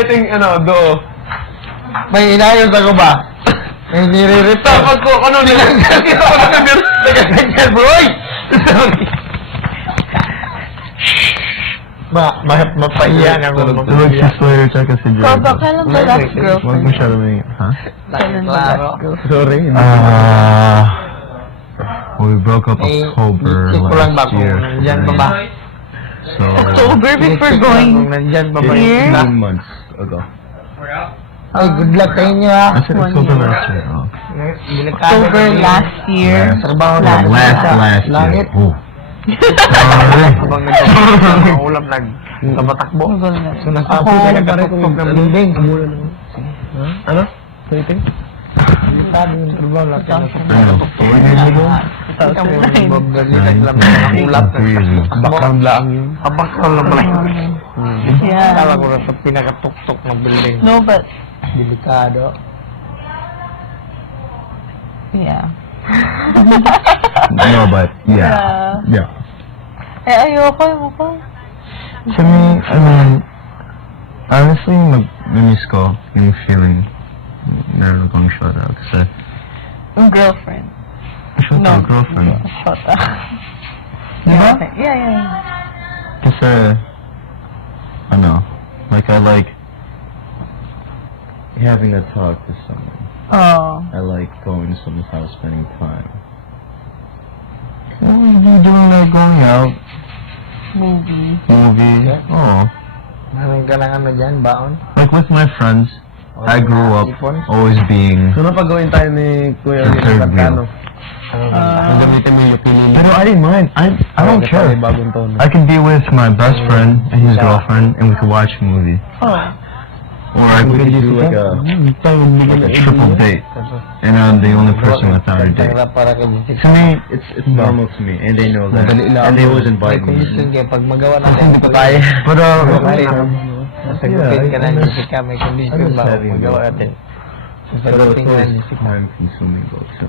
writing, do. May inayos ako ba? May nire-reto. Tapos ko, nakita ko na Nagkaganyan, boy! Sorry. Mapahiyan ako. Tulog si Sawyer tsaka si Jordan. Papa, kailan ba last Huwag girlfriend? masyado may... Ha? Kailan ba last girlfriend? Sorry. We broke up October Check ko lang ba last kung year. nandyan pa ba? So... October before going Kung nandyan pa ba here? 9 months ago. Ay, good luck sa inyo ha. I said October last year. Oh. October last year. Trabaho Yeah, last Langit. year. Oh. Sorry. Habang nagpapaulam nagtabatakbo. So nagpapos ka nagkatuktok ng building. Ano? Waiting? Sabi yung trabaho lang ka Ano? 4 years ago? Kita mo yung babalitan lang ng ulat. Background lang yun. Background lang pala. Yeah. Kala ko na sa pinakatuktok ng building. No, but, Delikado. yeah. No, but yeah. Yeah. Ayoko. To me, I mean, honestly, mag-miss ko yung feeling meron akong shot out. Kasi, Yung girlfriend. shot out girlfriend. Shut up. Diba? Yeah. Kasi, like I like having a talk to someone. Oh. I like going to someone's house, spending time. What are you doing like going out? Movie. Movies? Oh. Maraming ka lang dyan, baon. Like with my friends, I grew up always being So, napagawin tayo ni Kuya the third wheel. Gamitin mo yung ukulele. Pero I didn't mind. I don't care. Bagong taon. I could be with my best friend and his girlfriend, and we could watch a movie. Oh. Or I could do like a triple date, and I'm the only person without a date. Para kay To me, it's normal to me, and they know that, and they always invite me. condition kaya pag magawa natin ito tayo. But Sagutin ka na Jessica, may condition ba? Magawa natin. but it's Sagutin ka na always Jessica. time consuming though. So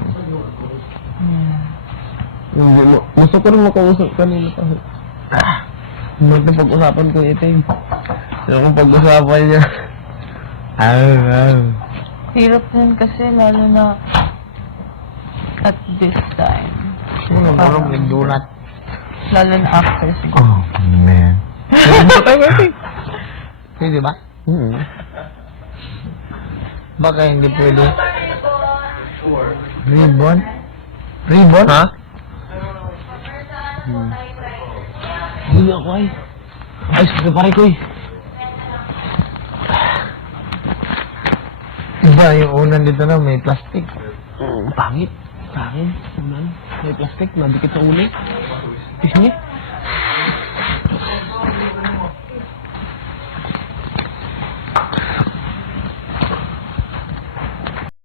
Gusto ko rin makausap kanina pa. Ba't na pag-usapan ko ito eh? Sino kung pag-usapan niya? Hirap din kasi lalo na at this time. Sino marong nagdunat? Lalo na after school. oh man, Pwede ba? Baka hindi pwede. Ribbon? Ribbon? Ha? Hindi ako ay. Ay, sige pare ko eh. Diba, yung unan dito na may plastic. Pangit. Sa akin. May plastic. Nabikit sa ulo. Pisngi.